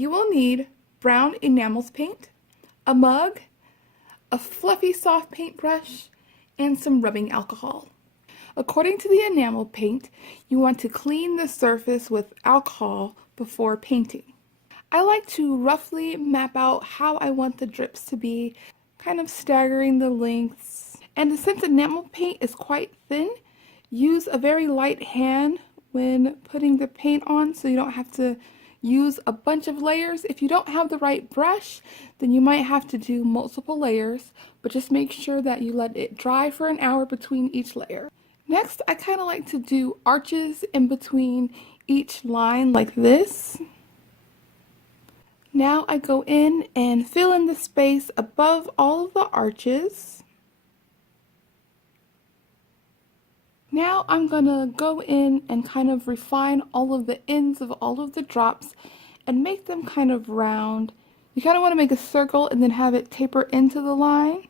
You will need brown enamels paint, a mug, a fluffy soft paintbrush, and some rubbing alcohol. According to the enamel paint, you want to clean the surface with alcohol before painting. I like to roughly map out how I want the drips to be, kind of staggering the lengths. And since enamel paint is quite thin, use a very light hand when putting the paint on so you don't have to use a bunch of layers. If you don't have the right brush, then you might have to do multiple layers, but just make sure that you let it dry for an hour between each layer. Next, I kind of like to do arches in between each line like this. Now I go in and fill in the space above all of the arches. Now I'm going to go in and kind of refine all of the ends of all of the drops and make them kind of round. You kind of want to make a circle and then have it taper into the line.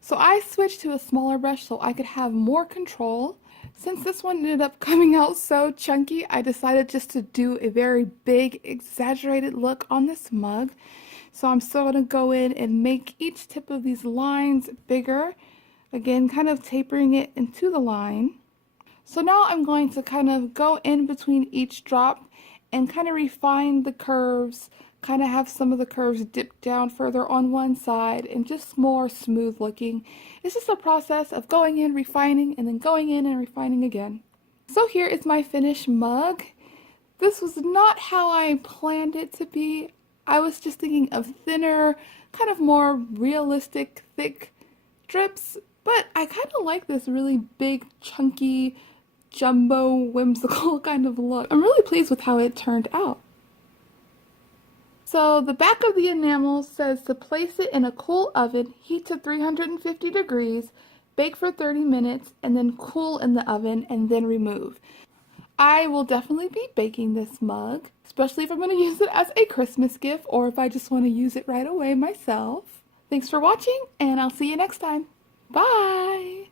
So I switched to a smaller brush so I could have more control. Since this one ended up coming out so chunky, I decided just to do a very big, exaggerated look on this mug. So I'm still going to go in and make each tip of these lines bigger. Again, kind of tapering it into the line. So now I'm going to kind of go in between each drop and kind of refine the curves, kind of have some of the curves dip down further on one side and just more smooth looking. It's just a process of going in, refining, and then going in and refining again. So here is my finished mug. This was not how I planned it to be. I was just thinking of thinner, kind of more realistic, thick drips, but I kind of like this really big, chunky, jumbo, whimsical kind of look. I'm really pleased with how it turned out. So the back of the enamel says to place it in a cool oven, heat to 350 degrees, bake for 30 minutes, and then cool in the oven and then remove. I will definitely be baking this mug, especially if I'm going to use it as a Christmas gift or if I just want to use it right away myself. Thanks for watching, and I'll see you next time. Bye!